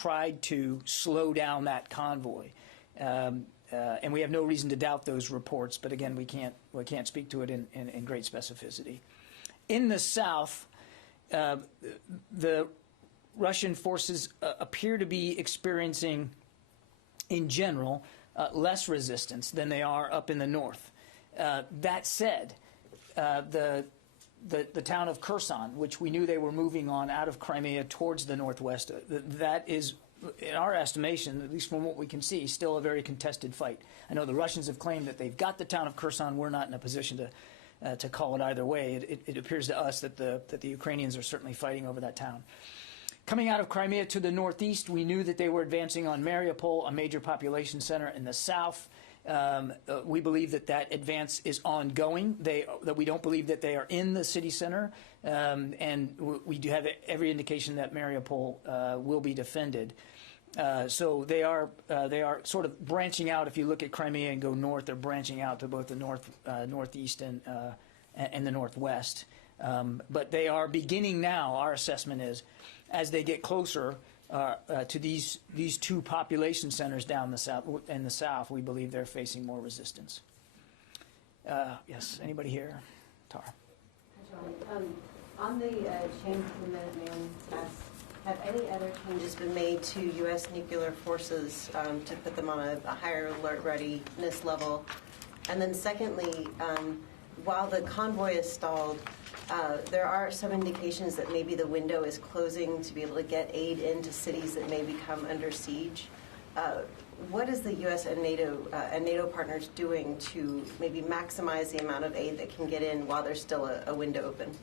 tried to slow down that convoy. And we have no reason to doubt those reports, but again, we can't speak to it in great specificity. In the south, the Russian forces appear to be experiencing, in general, less resistance than they are up in the north. That said, the town of Kherson, which we knew they were moving on out of Crimea towards the northwest, that is, in our estimation, at least from what we can see, still a very contested fight. I know the Russians have claimed that they've got the town of Kherson. We're not in a position to call it either way. It appears to us that the Ukrainians are certainly fighting over that town. Coming out of Crimea to the northeast, we knew that they were advancing on Mariupol, a major population center in the south. We believe that advance is ongoing. That we don't believe that they are in the city center, and we do have every indication that Mariupol will be defended. So they are sort of branching out. If you look at Crimea and go north, they're branching out to both the northeast and the northwest. But they are beginning now. Our assessment is, as they get closer to these two population centers down in the south, we believe they're facing more resistance. Yes, anybody here? Tara. Hi, John. On the change to the Minuteman test, have any other changes been made to U.S. nuclear forces to put them on a higher alert readiness level? And then secondly, while the convoy is stalled, there are some indications that maybe the window is closing to be able to get aid into cities that may become under siege. What is the U.S. and NATO partners doing to maybe maximize the amount of aid that can get in while there's still a window open?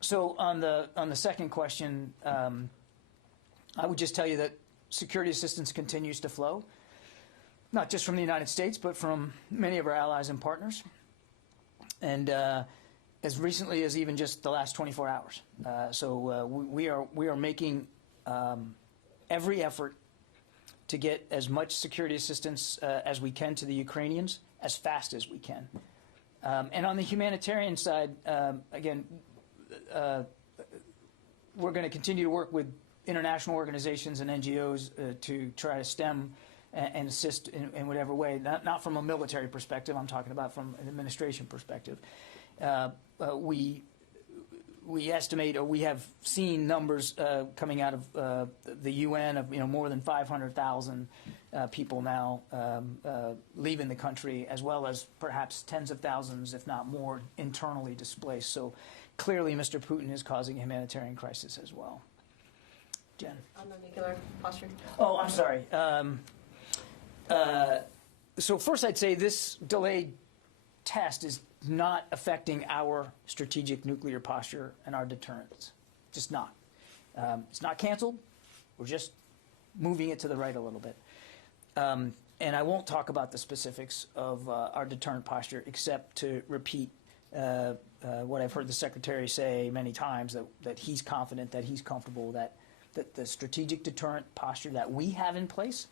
So on the second question, I would just tell you that security assistance continues to flow, not just from the United States, but from many of our allies and partners. And as recently as even just the last 24 hours. So we are making every effort to get as much security assistance as we can to the Ukrainians as fast as we can. And on the humanitarian side, again, we're going to continue to work with international organizations and NGOs to try to stem and assist in whatever way, not from a military perspective. I'm talking about from an administration perspective. We estimate, or we have seen numbers coming out of the UN of more than 500,000 people now leaving the country, as well as perhaps tens of thousands, if not more, internally displaced. So clearly, Mr. Putin is causing a humanitarian crisis as well. Jen. On the nuclear posture. Oh, I'm sorry. So first I'd say this delayed test is not affecting our strategic nuclear posture and our deterrence. Just not. It's not canceled. We're just moving it to the right a little bit. And I won't talk about the specifics of our deterrent posture except to repeat what I've heard the Secretary say many times, that he's confident, that he's comfortable, that the strategic deterrent posture that we have in place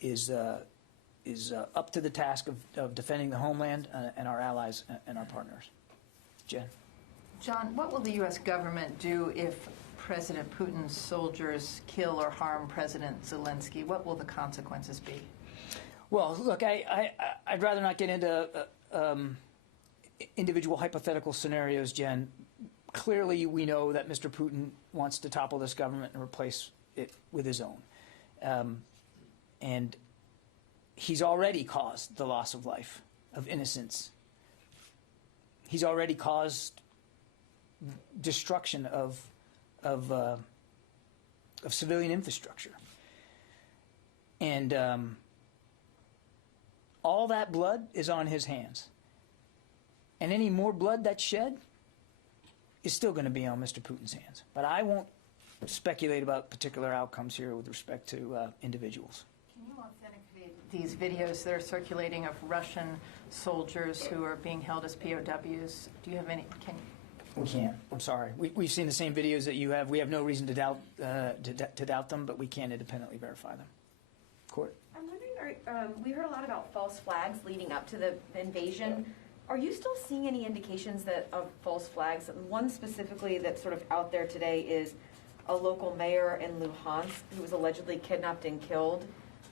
is up to the task of defending the homeland and our allies and our partners. Jen. John, what will the U.S. government do if President Putin's soldiers kill or harm President Zelensky? What will the consequences be? Well, look, I'd rather not get into individual hypothetical scenarios, Jen. Clearly, we know that Mr. Putin wants to topple this government and replace it with his own. And he's already caused the loss of life, of innocence. He's already caused destruction of civilian infrastructure. And all that blood is on his hands. And any more blood that's shed is still going to be on Mr. Putin's hands. But I won't speculate about particular outcomes here with respect to individuals. Can you authenticate these videos that are circulating of Russian soldiers who are being held as POWs? Do you have any? We can't. I'm sorry. We've seen the same videos that you have. We have no reason to doubt them, but we can't independently verify them. Court. I'm wondering, we heard a lot about false flags leading up to the invasion. Are you still seeing any indications of false flags? One specifically that's sort of out there today is a local mayor in Luhansk who was allegedly kidnapped and killed.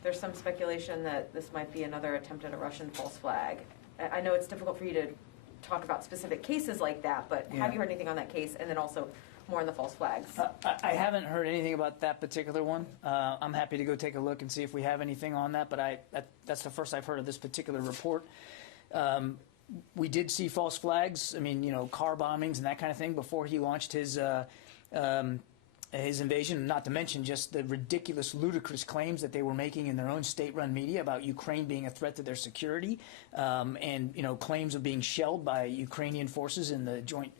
There's some speculation that this might be another attempt at a Russian false flag. I know it's difficult for you to talk about specific cases like that, but have you heard anything on that case? And then also more on the false flags. I haven't heard anything about that particular one. I'm happy to go take a look and see if we have anything on that, but that's the first I've heard of this particular report. We did see false flags, I mean, car bombings and that kind of thing before he launched his invasion, not to mention just the ridiculous, ludicrous claims that they were making in their own state-run media about Ukraine being a threat to their security, and claims of being shelled by Ukrainian forces in the joint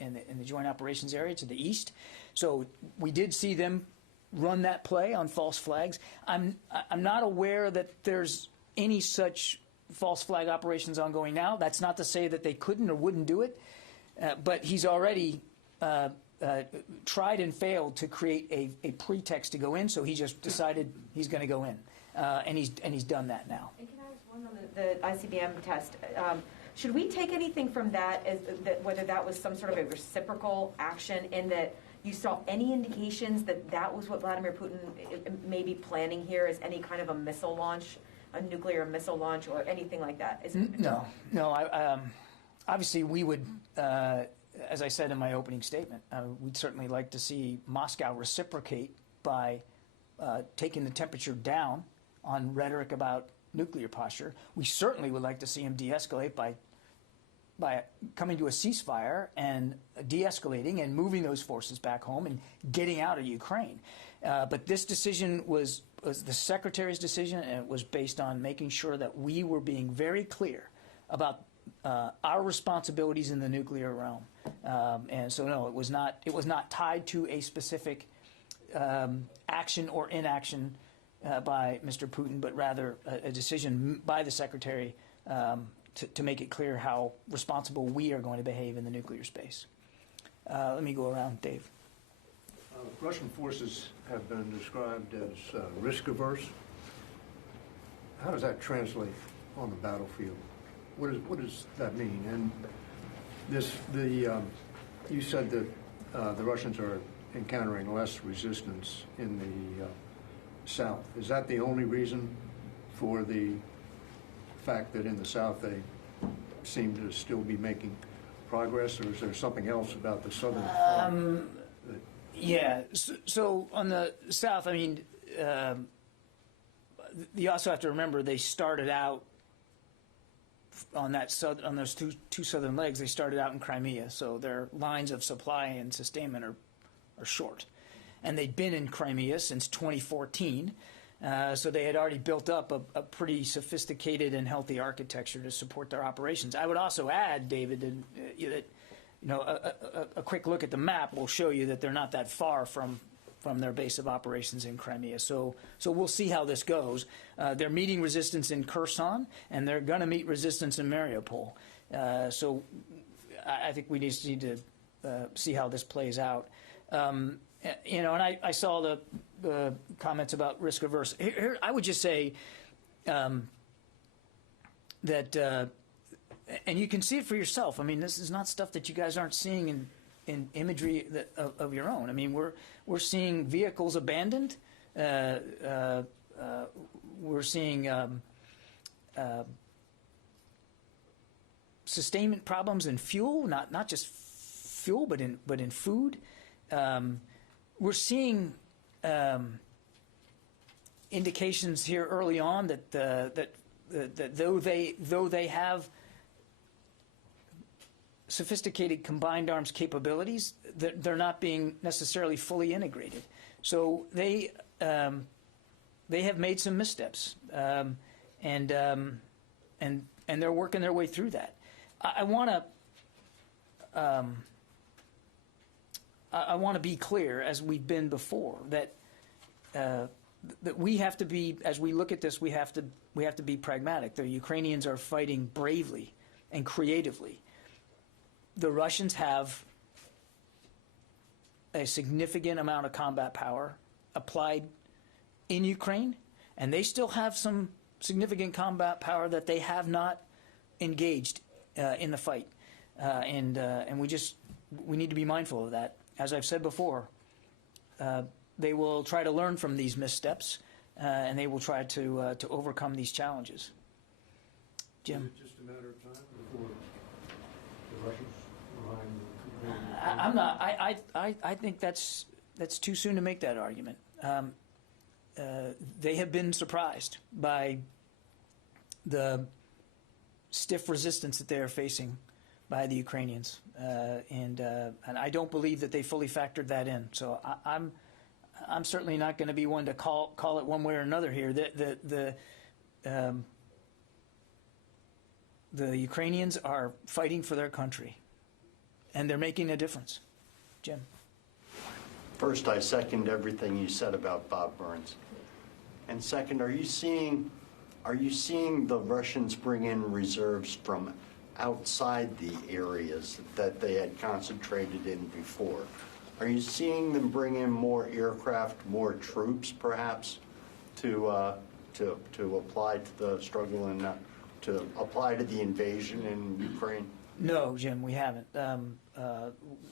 operations area to the east. So we did see them run that play on false flags. I'm not aware that there's any such false flag operations ongoing now. That's not to say that they couldn't or wouldn't do it, but he's already tried and failed to create a pretext to go in, so he just decided he's going to go in, and he's done that now. And can I ask one on the ICBM test? Should we take anything from that as that whether that was some sort of a reciprocal action, in that you saw any indications that that was what Vladimir Putin may be planning here, as any kind of a missile launch, a nuclear missile launch, or anything like that? No. Obviously, we would. As I said in my opening statement, we'd certainly like to see Moscow reciprocate by taking the temperature down on rhetoric about nuclear posture. We certainly would like to see him de-escalate by coming to a ceasefire and de-escalating and moving those forces back home and getting out of Ukraine. But this decision was the Secretary's decision, and it was based on making sure that we were being very clear about our responsibilities in the nuclear realm. And so, no, it was not tied to a specific action or inaction by Mr. Putin, but rather a decision by the Secretary to make it clear how responsible we are going to behave in the nuclear space. Let me go around, Dave. Russian forces have been described as risk-averse. How does that translate on the battlefield? What does that mean? And you said that the Russians are encountering less resistance in the south. Is that the only reason for the fact that in the south they seem to still be making progress, or is there something else about the southern front? Yeah. So on the south, I mean, you also have to remember they started out on those two southern legs. They started out in Crimea, so their lines of supply and sustainment are short, and they'd been in Crimea since 2014. So they had already built up a pretty sophisticated and healthy architecture to support their operations. I would also add, David, that a quick look at the map will show you that they're not that far from their base of operations in Crimea. So we'll see how this goes. They're meeting resistance in Kherson, and they're going to meet resistance in Mariupol. So I think we need to see how this plays out. And I saw the comments about risk averse. Here, I would just say that, and you can see it for yourself. I mean, this is not stuff that you guys aren't seeing in imagery of your own. I mean, we're seeing vehicles abandoned. We're seeing sustainment problems in fuel, not just fuel, but in food. We're seeing indications here early on that though they have sophisticated combined arms capabilities, they're not being necessarily fully integrated. So they have made some missteps, and they're working their way through that. I want to be clear, as we've been before, that we have to be, as we look at this, we have to be pragmatic. The Ukrainians are fighting bravely and creatively. The Russians have a significant amount of combat power applied in Ukraine, and they still have some significant combat power that they have not engaged in the fight, and we need to be mindful of that. As I've said before, they will try to learn from these missteps, and they will try to overcome these challenges. Jim? Is it just a matter of time before the Russians I'm not. I think that's too soon to make that argument. They have been surprised by the stiff resistance that they are facing by the Ukrainians, and I don't believe that they fully factored that in. So I'm certainly not going to be one to call it one way or another here. The Ukrainians are fighting for their country, and they're making a difference. Jim? First, I second everything you said about Bob Burns. And second, are you seeing the Russians bring in reserves from outside the areas that they had concentrated in before? Are you seeing them bring in more aircraft, more troops, perhaps, to apply to the struggle and to apply to the invasion in Ukraine? No, Jim, we haven't.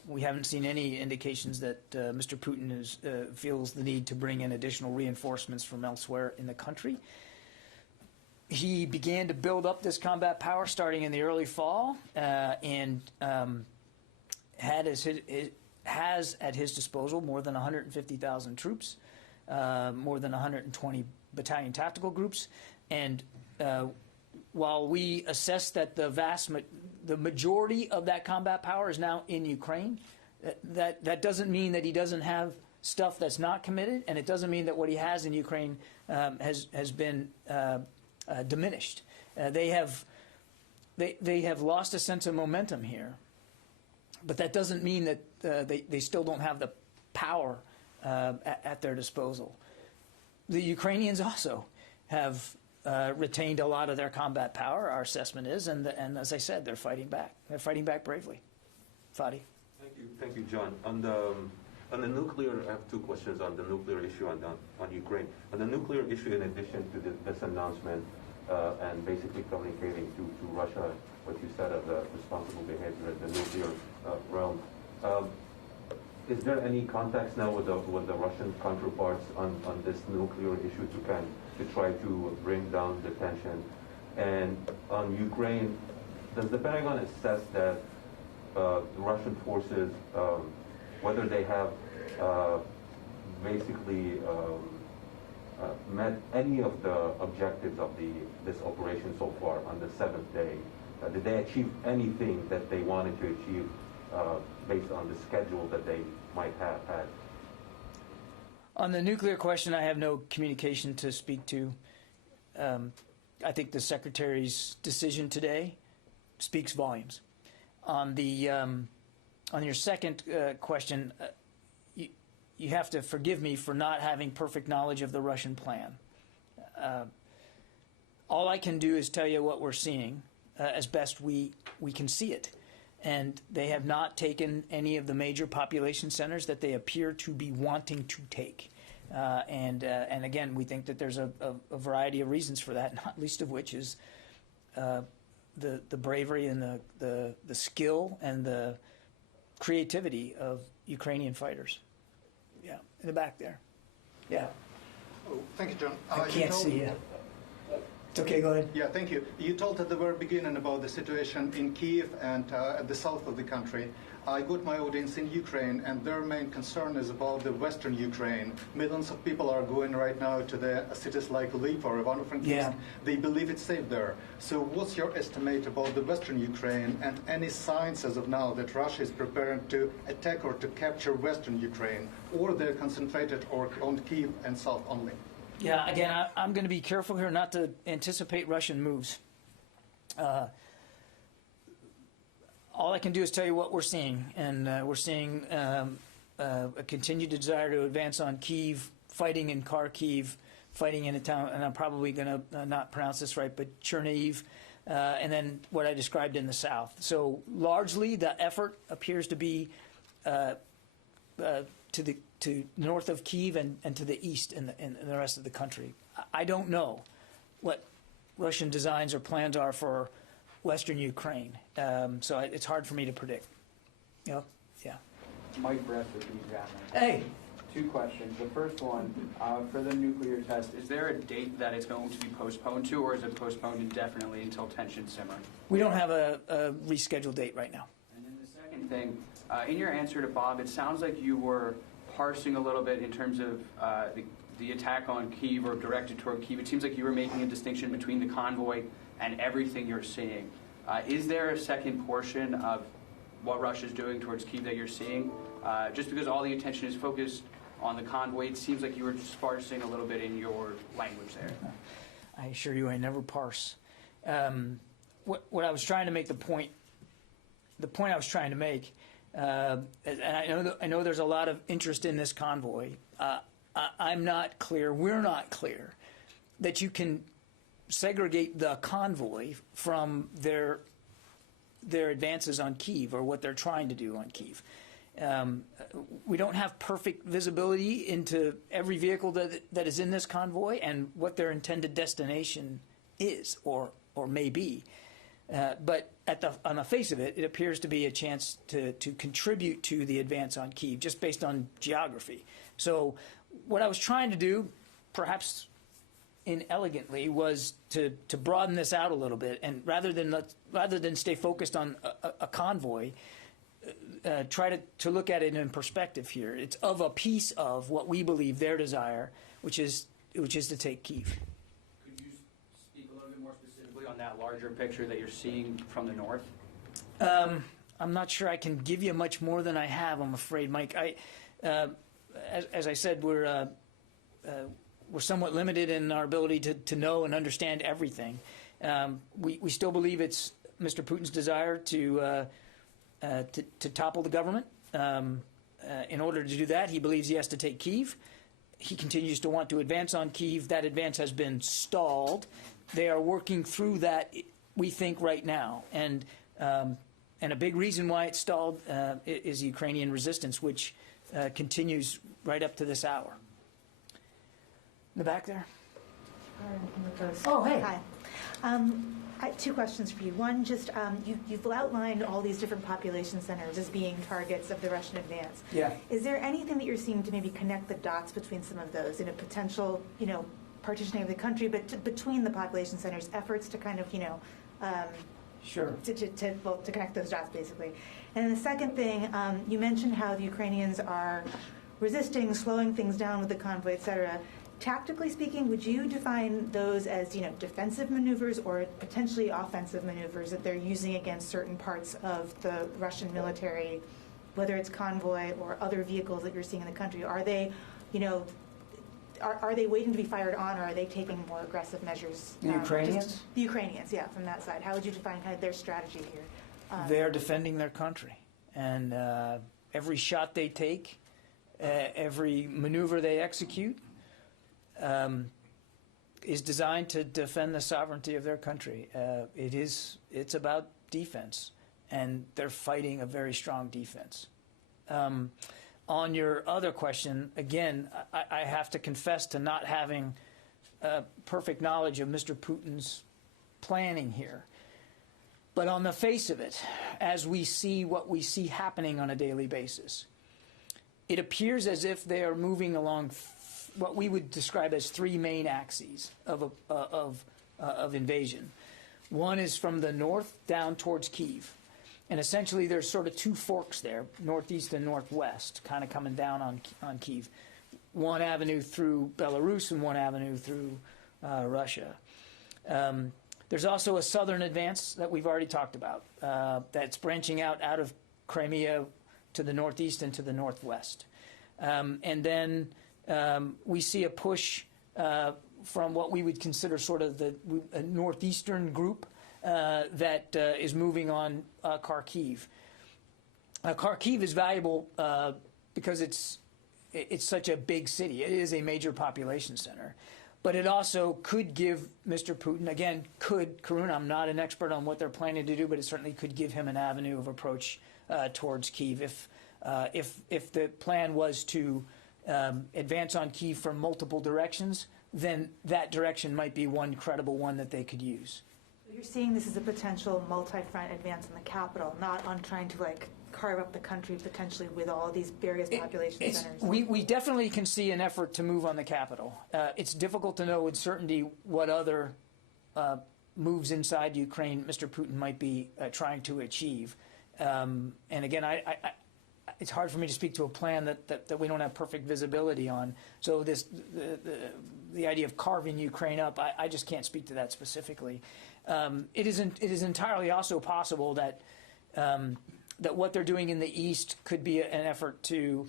We haven't seen any indications that Mr. Putin feels the need to bring in additional reinforcements from elsewhere in the country. He began to build up this combat power starting in the early fall, and has at his disposal more than 150,000 troops, more than 120 battalion tactical groups, and while we assess that the majority of that combat power is now in Ukraine, that doesn't mean that he doesn't have stuff that's not committed, and it doesn't mean that what he has in Ukraine has been diminished. They have lost a sense of momentum here, but that doesn't mean that they still don't have the power at their disposal. The Ukrainians also have retained a lot of their combat power, our assessment is, and as I said, they're fighting back. They're fighting back bravely. Fadi? Thank you, John. On the nuclear, I have two questions on the nuclear issue on Ukraine. On the nuclear issue, in addition to this announcement and basically communicating to Russia what you said of the responsible behavior in the nuclear realm, is there any contacts now with the Russian counterparts on this nuclear issue to try to bring down the tension? And on Ukraine, does the Pentagon assess that the Russian forces, whether they have basically met any of the objectives of this operation so far on the seventh day? Did they achieve anything that they wanted to achieve based on the schedule that they might have had? On the nuclear question, I have no communication to speak to. I think the Secretary's decision today speaks volumes. On your second question, you have to forgive me for not having perfect knowledge of the Russian plan. All I can do is tell you what we're seeing as best we can see it. And they have not taken any of the major population centers that they appear to be wanting to take. And again, we think that there's a variety of reasons for that, not least of which is the bravery and the skill and the creativity of Ukrainian fighters. Yeah, in the back there. Yeah. Oh, thank you, John. I can't see you. It's okay, go ahead. Yeah, thank you. You told at the very beginning about the situation in Kiev and at the south of the country. I got my audience in Ukraine, and their main concern is about the western Ukraine. Millions of people are going right now to the cities like Lviv or Ivano-Frankivsk. Yeah. They believe it's safe there. So what's your estimate about the western Ukraine, and any signs as of now that Russia is preparing to attack or to capture western Ukraine, or they're concentrated on Kiev and south only? Yeah, again, I'm going to be careful here not to anticipate Russian moves. All I can do is tell you what we're seeing, and we're seeing a continued desire to advance on Kyiv, fighting in Kharkiv, fighting in a town, and I'm probably going to not pronounce this right, but Chernihiv, and then what I described in the south. So largely the effort appears to be to north of Kyiv and to the east in the rest of the country. I don't know what Russian designs or plans are for Western Ukraine, so it's hard for me to predict. Yeah. Mike Bradford, Hey, two questions. The first one, for the nuclear test, is there a date that it's going to be postponed to, or is it postponed indefinitely until tensions simmer? We don't have a rescheduled date right now. And then the second thing, in your answer to Bob, it sounds like you were parsing a little bit in terms of the attack on Kyiv or directed toward Kyiv. It seems like you were making a distinction between the convoy and everything you're seeing. Is there a second portion of what Russia's doing towards Kyiv that you're seeing? Just because all the attention is focused on the convoy, it seems like you were just parsing a little bit in your language there. I assure you I never parse. What I was trying to make, the point I was trying to make, and I know there's a lot of interest in this convoy. I'm not clear, we're not clear, that you can segregate the convoy from their advances on Kyiv or what they're trying to do on Kyiv. We don't have perfect visibility into every vehicle that is in this convoy and what their intended destination is or may be. But on the face of it, it appears to be a chance to contribute to the advance on Kyiv, just based on geography. So what I was trying to do, perhaps inelegantly, was to broaden this out a little bit, and rather than stay focused on a convoy, try to look at it in perspective here. It's of a piece of what we believe their desire, which is to take Kyiv. Could you speak a little bit more specifically on that larger picture that you're seeing from the north? I'm not sure I can give you much more than I have, I'm afraid, Mike. As I said, we're somewhat limited in our ability to know and understand everything. We still believe it's Mr. Putin's desire to topple the government. In order to do that, he believes he has to take Kyiv. He continues to want to advance on Kyiv. That advance has been stalled. They are working through that, we think, right now. And a big reason why it's stalled is Ukrainian resistance, which continues right up to this hour. In the back there? Oh, hey. Hi. I have two questions for you. One, just you've outlined all these different population centers as being targets of the Russian advance. Yeah. Is there anything that you're seeing to maybe connect the dots between some of those in a potential, partitioning of the country, but between the population centers, efforts to kind of, Sure. to connect those dots, basically. And then the second thing, you mentioned how the Ukrainians are resisting, slowing things down with the convoy, et cetera. Tactically speaking, would you define those as, defensive maneuvers or potentially offensive maneuvers that they're using against certain parts of the Russian military, whether it's convoy or other vehicles that you're seeing in the country? Are they, are they waiting to be fired on, or are they taking more aggressive measures? The Ukrainians? The Ukrainians, yeah, from that side. How would you define kind of their strategy here? They are defending their country. And every shot they take, every maneuver they execute, is designed to defend the sovereignty of their country. It's about defense, and they're fighting a very strong defense. On your other question, again, I have to confess to not having perfect knowledge of Mr. Putin's planning here. But on the face of it, as we see what we see happening on a daily basis, it appears as if they are moving along what we would describe as three main axes of invasion. One is from the north down towards Kyiv. And essentially there's sort of two forks there, northeast and northwest, kind of coming down on Kyiv. One avenue through Belarus and one avenue through Russia. There's also a southern advance that we've already talked about that's branching out of Crimea to the northeast and to the northwest. And then we see a push from what we would consider sort of the northeastern group that is moving on Kharkiv. Kharkiv is valuable because it's such a big city. It is a major population center. But it also could give Mr. Putin, again, Karun, I'm not an expert on what they're planning to do, but it certainly could give him an avenue of approach towards Kyiv. If the plan was to advance on Kyiv from multiple directions, then that direction might be one credible one that they could use. You're seeing this as a potential multi-front advance in the capital, not on trying to carve up the country potentially with all these various population centers? We definitely can see an effort to move on the capital. It's difficult to know with certainty what other moves inside Ukraine Mr. Putin might be trying to achieve. And again, it's hard for me to speak to a plan that we don't have perfect visibility on. So the idea of carving Ukraine up, I just can't speak to that specifically. It is entirely also possible that what they're doing in the east could be an effort to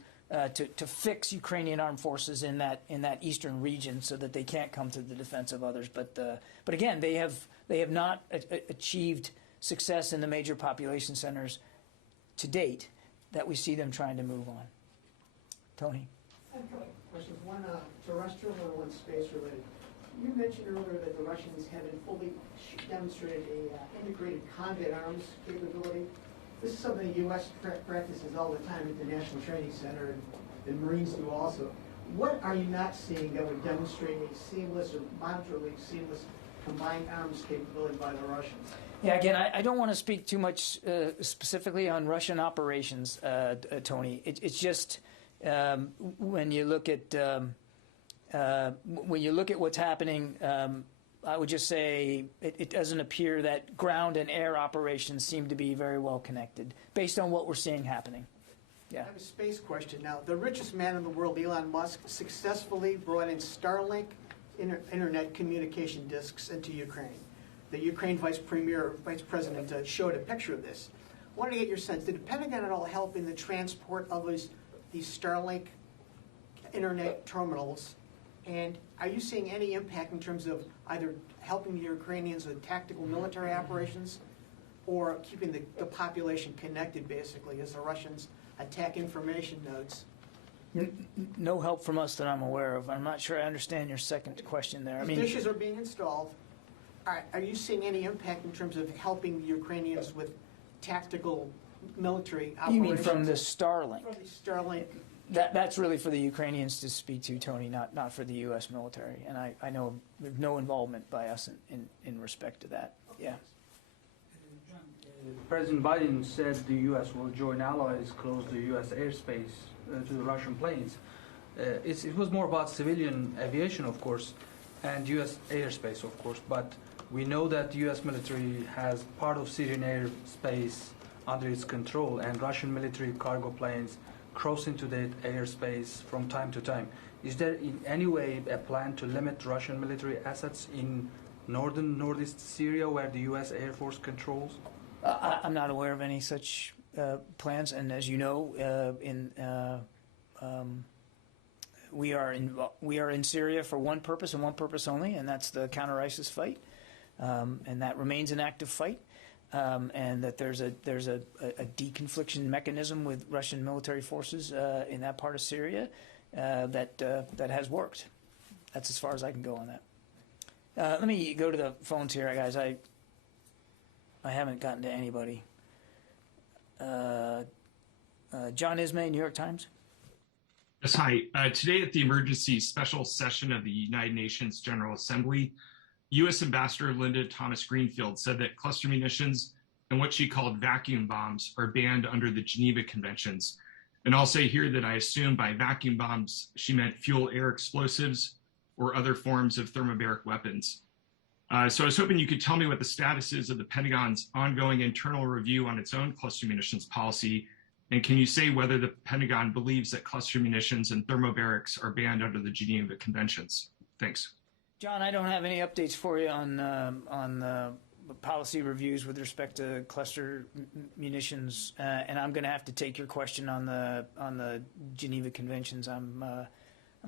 fix Ukrainian armed forces in that eastern region so that they can't come to the defense of others. But again, they have not achieved success in the major population centers to date that we see them trying to move on. Tony? I have a couple of questions. One terrestrial and one space related. You mentioned earlier that the Russians haven't fully demonstrated a integrated combat arms capability. This is something the U.S. practices all the time at the National Training Center, and Marines do also. What are you not seeing that would demonstrate a seamless or moderately seamless combined arms capability by the Russians? Yeah, again, I don't want to speak too much specifically on Russian operations, Tony. It's just when you look at what's happening, I would just say it doesn't appear that ground and air operations seem to be very well connected based on what we're seeing happening. Yeah. I have a space question now. The richest man in the world, Elon Musk, successfully brought in Starlink internet communication disks into Ukraine. The Ukraine vice president showed a picture of this. I wanted to get your sense. Did the Pentagon at all help in the transport of these Starlink internet terminals? And are you seeing any impact in terms of either helping the Ukrainians with tactical military operations or keeping the population connected, basically, as the Russians attack information nodes? No help from us that I'm aware of. I'm not sure I understand your second question there. Dishes are being installed. Are you seeing any impact in terms of helping the Ukrainians with tactical military operations? You mean from the Starlink? From the Starlink. That's really for the Ukrainians to speak to, Tony, not for the U.S. military. And I know there's no involvement by us in respect to that. Yeah. President Biden said the U.S. will join allies close the U.S. airspace to the Russian planes. It was more about civilian aviation, of course, and U.S. airspace, of course. But we know that the U.S. military has part of Syrian airspace under its control, and Russian military cargo planes cross into that airspace from time to time. Is there in any way a plan to limit Russian military assets in northeast Syria where the U.S. Air Force controls? I'm not aware of any such plans, and as you know, we are in Syria for one purpose and one purpose only, and that's the counter-ISIS fight, and that remains an active fight. And that there's a deconfliction mechanism with Russian military forces in that part of Syria that has worked. That's as far as I can go on that. Let me go to the phones here, guys. I haven't gotten to anybody. John Ismay, New York Times. Yes, hi. Today at the emergency special session of the United Nations General Assembly, U.S. Ambassador Linda Thomas-Greenfield said that cluster munitions and what she called vacuum bombs are banned under the Geneva Conventions. And I'll say here that I assume by vacuum bombs, she meant fuel-air explosives or other forms of thermobaric weapons. So I was hoping you could tell me what the status is of the Pentagon's ongoing internal review on its own cluster munitions policy. And can you say whether the Pentagon believes that cluster munitions and thermobarics are banned under the Geneva Conventions? Thanks. John, I don't have any updates for you on the policy reviews with respect to cluster munitions, and I'm going to have to take your question on the Geneva Conventions. I'm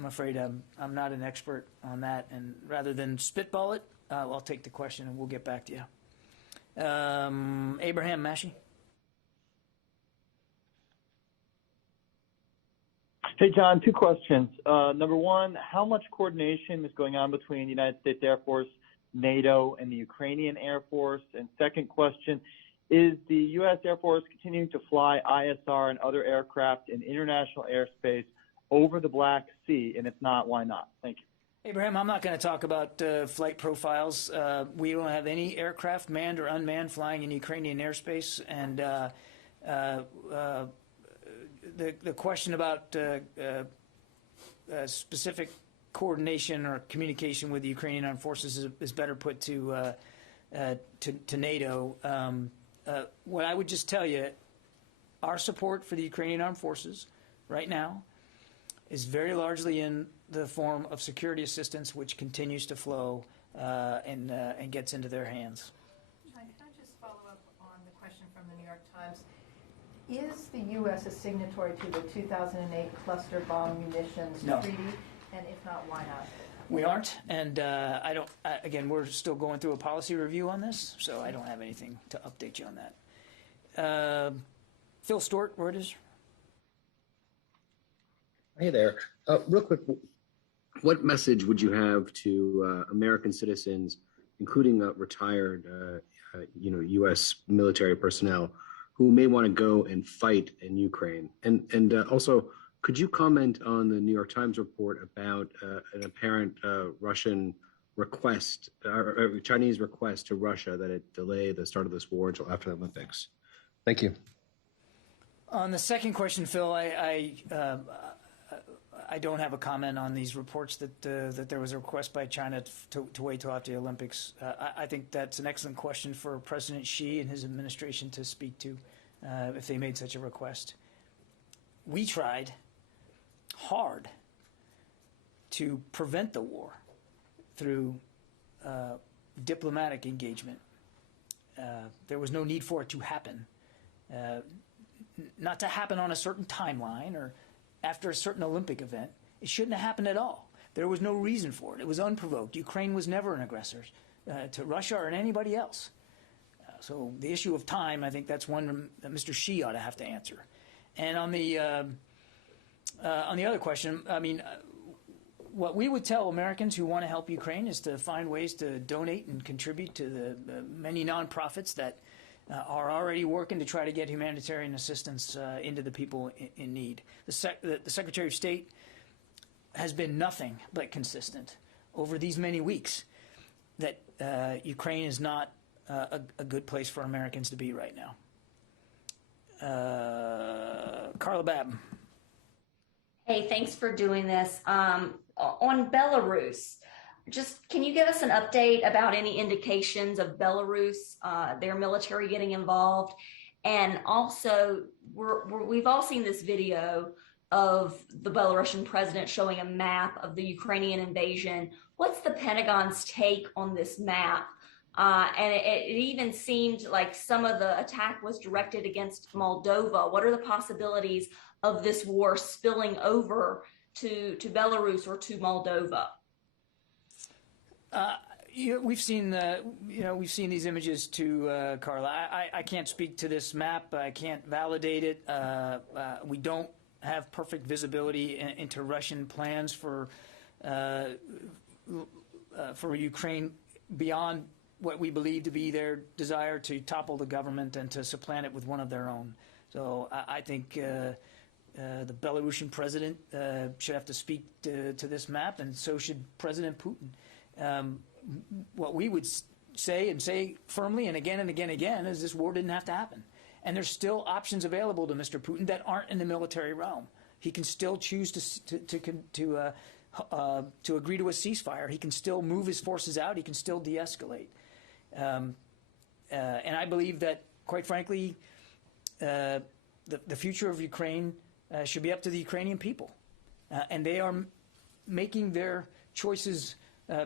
afraid I'm not an expert on that, and rather than spitball it, I'll take the question and we'll get back to you. Abraham Mashi. Hey, John, two questions. Number one, how much coordination is going on between the United States Air Force, NATO, and the Ukrainian Air Force? And second question, is the U.S. Air Force continuing to fly ISR and other aircraft in international airspace over the Black Sea? And if not, why not? Thank you. Abraham, I'm not going to talk about flight profiles. We don't have any aircraft, manned or unmanned, flying in Ukrainian airspace, and The question about specific coordination or communication with the Ukrainian armed forces is better put to NATO. What I would just tell you, our support for the Ukrainian armed forces right now is very largely in the form of security assistance, which continues to flow and gets into their hands. Can I just follow up on the question from the New York Times? Is the U.S. a signatory to the 2008 cluster bomb munitions treaty? And if not, why not? We aren't, and I don't. Again, we're still going through a policy review on this, so I don't have anything to update you on that. Phil Stewart, Reuters. Hey there. Real quick, what message would you have to American citizens, including retired, U.S. military personnel, who may want to go and fight in Ukraine? And also, could you comment on the New York Times report about an apparent Russian request, or Chinese request to Russia that it delay the start of this war until after the Olympics? Thank you. On the second question, Phil, I don't have a comment on these reports that there was a request by China to wait till after the Olympics. I think that's an excellent question for President Xi and his administration to speak to if they made such a request. We tried hard to prevent the war through diplomatic engagement. There was no need for it to happen. Not to happen on a certain timeline or after a certain Olympic event. It shouldn't have happened at all. There was no reason for it. It was unprovoked. Ukraine was never an aggressor to Russia or anybody else. So the issue of time, I think that's one that Mr. Xi ought to have to answer. And on the other question, I mean, what we would tell Americans who want to help Ukraine is to find ways to donate and contribute to the many nonprofits that are already working to try to get humanitarian assistance into the people in need. The Secretary of State has been nothing but consistent over these many weeks that Ukraine is not a good place for Americans to be right now. Carla Babb. Hey, thanks for doing this. On Belarus, just can you give us an update about any indications of Belarus, their military getting involved? And also, we've all seen this video of the Belarusian president showing a map of the Ukrainian invasion. What's the Pentagon's take on this map? And it even seemed like some of the attack was directed against Moldova. What are the possibilities of this war spilling over to Belarus or to Moldova? We've seen these images too, Carla. I can't speak to this map. I can't validate it. We don't have perfect visibility into Russian plans for Ukraine beyond what we believe to be their desire to topple the government and to supplant it with one of their own. So I think the Belarusian president should have to speak to this map, and so should President Putin. What we would say, and say firmly and again and again and again, is this war didn't have to happen. And there's still options available to Mr. Putin that aren't in the military realm. He can still choose to agree to a ceasefire. He can still move his forces out. He can still de-escalate. And I believe that, quite frankly, the future of Ukraine should be up to the Ukrainian people. And they are making their choices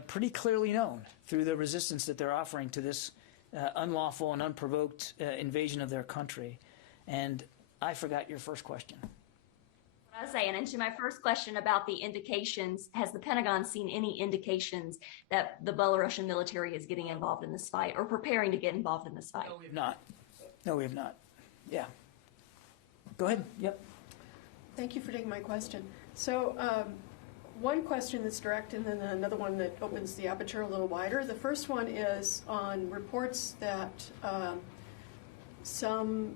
pretty clearly known through the resistance that they're offering to this unlawful and unprovoked invasion of their country. And I forgot your first question. I was saying, and to my first question about the indications, has the Pentagon seen any indications that the Belarusian military is getting involved in this fight or preparing to get involved in this fight? No, we have not. No, we have not. Yeah. Go ahead. Yep. Thank you for taking my question. So one question that's direct and then another one that opens the aperture a little wider. The first one is on reports that some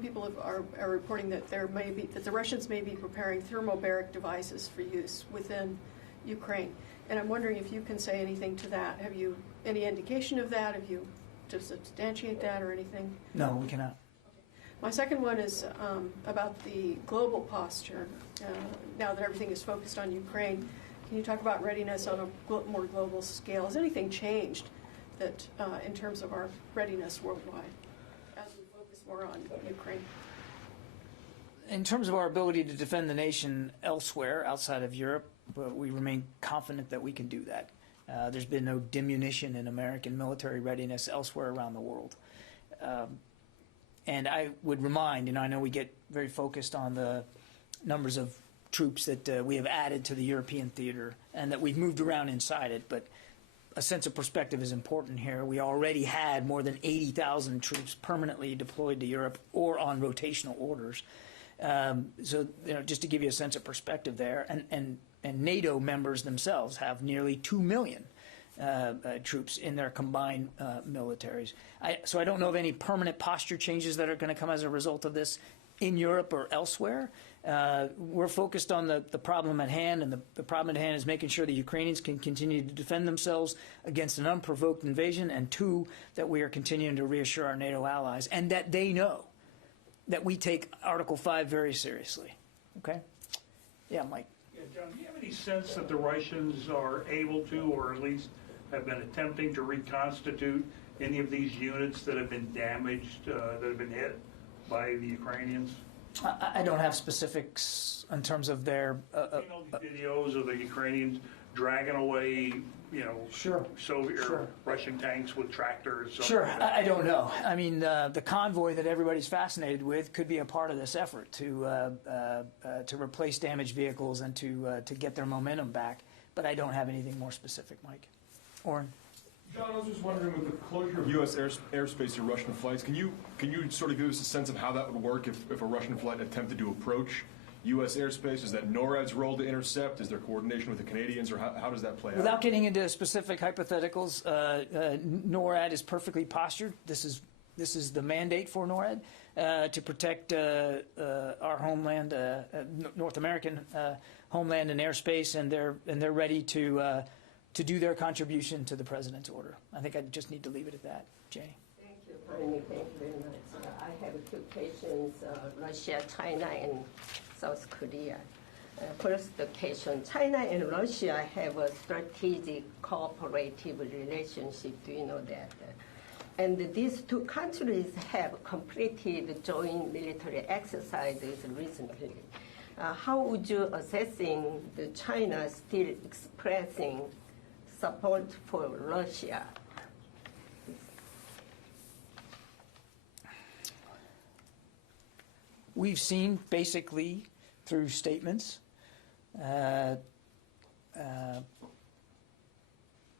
people are reporting that the Russians may be preparing thermobaric devices for use within Ukraine. And I'm wondering if you can say anything to that. Have you any indication of that? Have you to substantiate that or anything? No, we cannot. My second one is about the global posture. Now that everything is focused on Ukraine, can you talk about readiness on a more global scale? Has anything changed that in terms of our readiness worldwide as we focus more on Ukraine? In terms of our ability to defend the nation elsewhere, outside of Europe, we remain confident that we can do that. There's been no diminution in American military readiness elsewhere around the world. And I would remind, I know we get very focused on the numbers of troops that we have added to the European theater and that we've moved around inside it, but a sense of perspective is important here. We already had more than 80,000 troops permanently deployed to Europe or on rotational orders. So, just to give you a sense of perspective there, and NATO members themselves have nearly 2 million troops in their combined militaries. So I don't know of any permanent posture changes that are going to come as a result of this in Europe or elsewhere. We're focused on the problem at hand, and the problem at hand is making sure the Ukrainians can continue to defend themselves against an unprovoked invasion, and two, that we are continuing to reassure our NATO allies, and that they know that we take Article 5 very seriously. Okay? Yeah, Mike. Yeah, John, do you have any sense that the Russians are able to, or at least have been attempting to reconstitute any of these units that have been damaged, that have been hit by the Ukrainians? I don't have specifics in terms of their... videos of the Ukrainians dragging away, Soviet or Russian tanks with tractors. Sure, I don't know. I mean, the convoy that everybody's fascinated with could be a part of this effort to replace damaged vehicles and to get their momentum back. But I don't have anything more specific, Mike. Oren? John, I was just wondering, with the closure of U.S. airspace to Russian flights, can you sort of give us a sense of how that would work if a Russian flight attempted to approach U.S. airspace? Is that NORAD's role to intercept? Is there coordination with the Canadians, or how does that play out? Without getting into specific hypotheticals, NORAD is perfectly postured. This is the mandate for NORAD to protect our homeland, North American homeland and airspace, and they're ready to do their contribution to the president's order. I think I just need to leave it at that. Jay. Thank you, Bernie. Thank you very much. I have two questions: Russia, China, and South Korea. First question: China and Russia have a strategic cooperative relationship. Do you know that? And these two countries have completed joint military exercises recently. How would you assessing the China still expressing support for Russia? We've seen basically through statements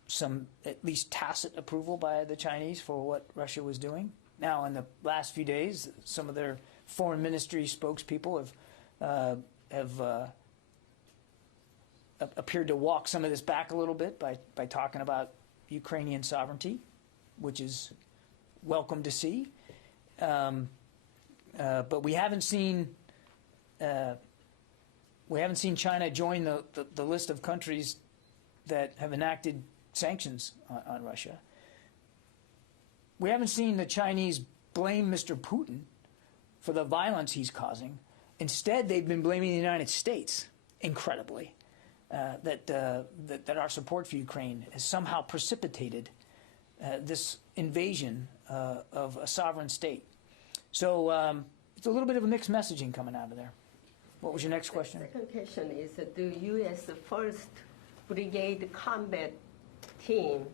some at least tacit approval by the Chinese for what Russia was doing. Now, in the last few days, some of their foreign ministry spokespeople have appeared to walk some of this back a little bit by talking about Ukrainian sovereignty, which is welcome to see. But we haven't seen China join the list of countries that have enacted sanctions on Russia. We haven't seen the Chinese blame Mr. Putin for the violence he's causing. Instead, they've been blaming the United States, incredibly, that our support for Ukraine has somehow precipitated this invasion of a sovereign state. So it's a little bit of a mixed messaging coming out of there. What was your next question? The second question is, the U.S. 1st Brigade Combat Team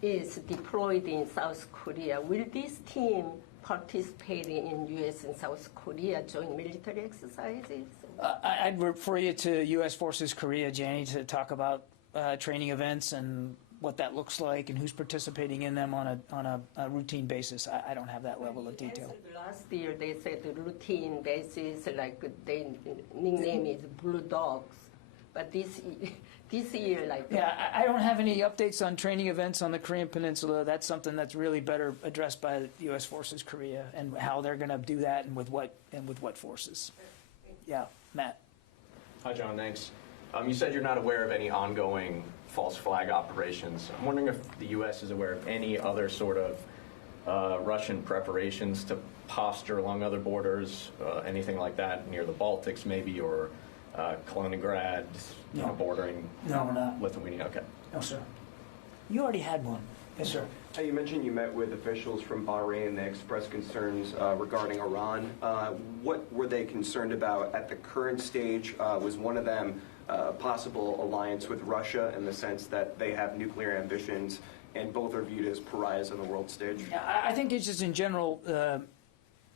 is deployed in South Korea. Will this team participate in U.S. and South Korea joint military exercises? I'd refer you to U.S. Forces Korea, Janie, to talk about training events and what that looks like and who's participating in them on a routine basis. I don't have that level of detail. Last year they said the routine basis, like they nickname is Blue Dogs, but this year, like... Yeah, I don't have any updates on training events on the Korean Peninsula. That's something that's really better addressed by U.S. Forces Korea and how they're going to do that and with what forces. Yeah, Matt. Hi, John. Thanks. You said you're not aware of any ongoing false flag operations. I'm wondering if the U.S. is aware of any other sort of Russian preparations to posture along other borders, anything like that near the Baltics maybe, or Kaliningrad, bordering No, we're not. Lithuania? Okay. No, sir. You already had one. Yes, sir. You mentioned you met with officials from Bahrain. They expressed concerns regarding Iran. What were they concerned about at the current stage? Was one of them a possible alliance with Russia in the sense that they have nuclear ambitions and both are viewed as pariahs on the world stage? I think it's just in general,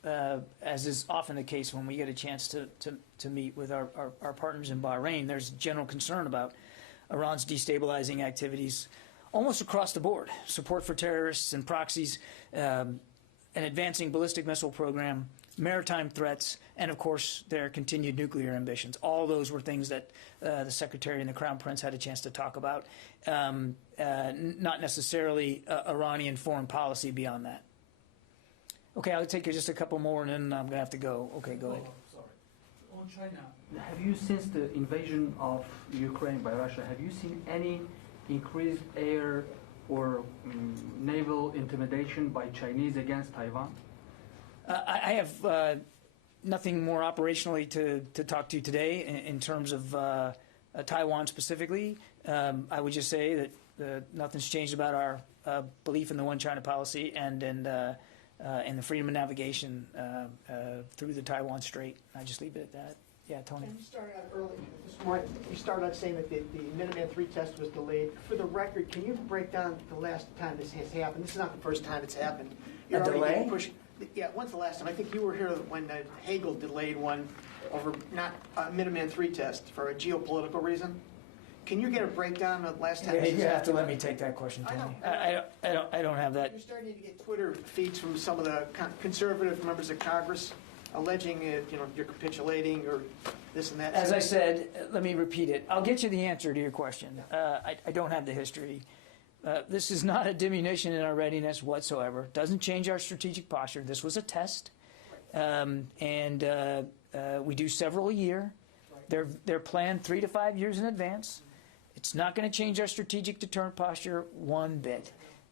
as is often the case when we get a chance to meet with our partners in Bahrain, there's general concern about Iran's destabilizing activities almost across the board. Support for terrorists and proxies, an advancing ballistic missile program, maritime threats, and of course their continued nuclear ambitions. All those were things that the Secretary and the Crown Prince had a chance to talk about, not necessarily Iranian foreign policy beyond that. Okay, I'll take just a couple more and then I'm going to have to go. Okay, go ahead. Sorry. On China, have you, since the invasion of Ukraine by Russia, have you seen any increased air or naval intimidation by Chinese against Taiwan? I have nothing more operationally to talk to you today in terms of Taiwan specifically. I would just say that nothing's changed about our belief in the One China policy and in the freedom of navigation through the Taiwan Strait. I just leave it at that. Yeah, Tony. You started out early this morning. You started out saying that the Minuteman III test was delayed. For the record, can you break down the last time this has happened? This is not the first time it's happened. You're A delay? getting pushed. Yeah, when's the last time? I think you were here when Hagel delayed one over not a Minuteman III test for a geopolitical reason. Can you get a breakdown of the last time? You have to let me take that question, Tony. I don't have that. You're starting to get Twitter feeds from some of the conservative members of Congress alleging you're capitulating or this and that. As I said, let me repeat it. I'll get you the answer to your question. I don't have the history. This is not a diminution in our readiness whatsoever. Doesn't change our strategic posture. This was a test, and we do several a year. They're planned 3 to 5 years in advance. It's not going to change our strategic deterrent posture one bit.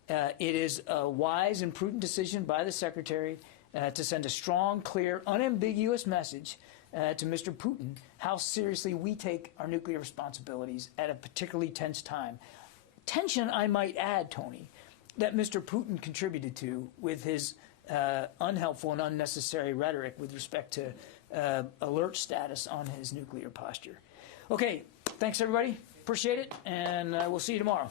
It is a wise and prudent decision by the Secretary to send a strong, clear, unambiguous message to Mr. Putin how seriously we take our nuclear responsibilities at a particularly tense time. Tension, I might add, Tony, that Mr. Putin contributed to with his unhelpful and unnecessary rhetoric with respect to alert status on his nuclear posture. Okay, thanks everybody. Appreciate it, and we'll see you tomorrow.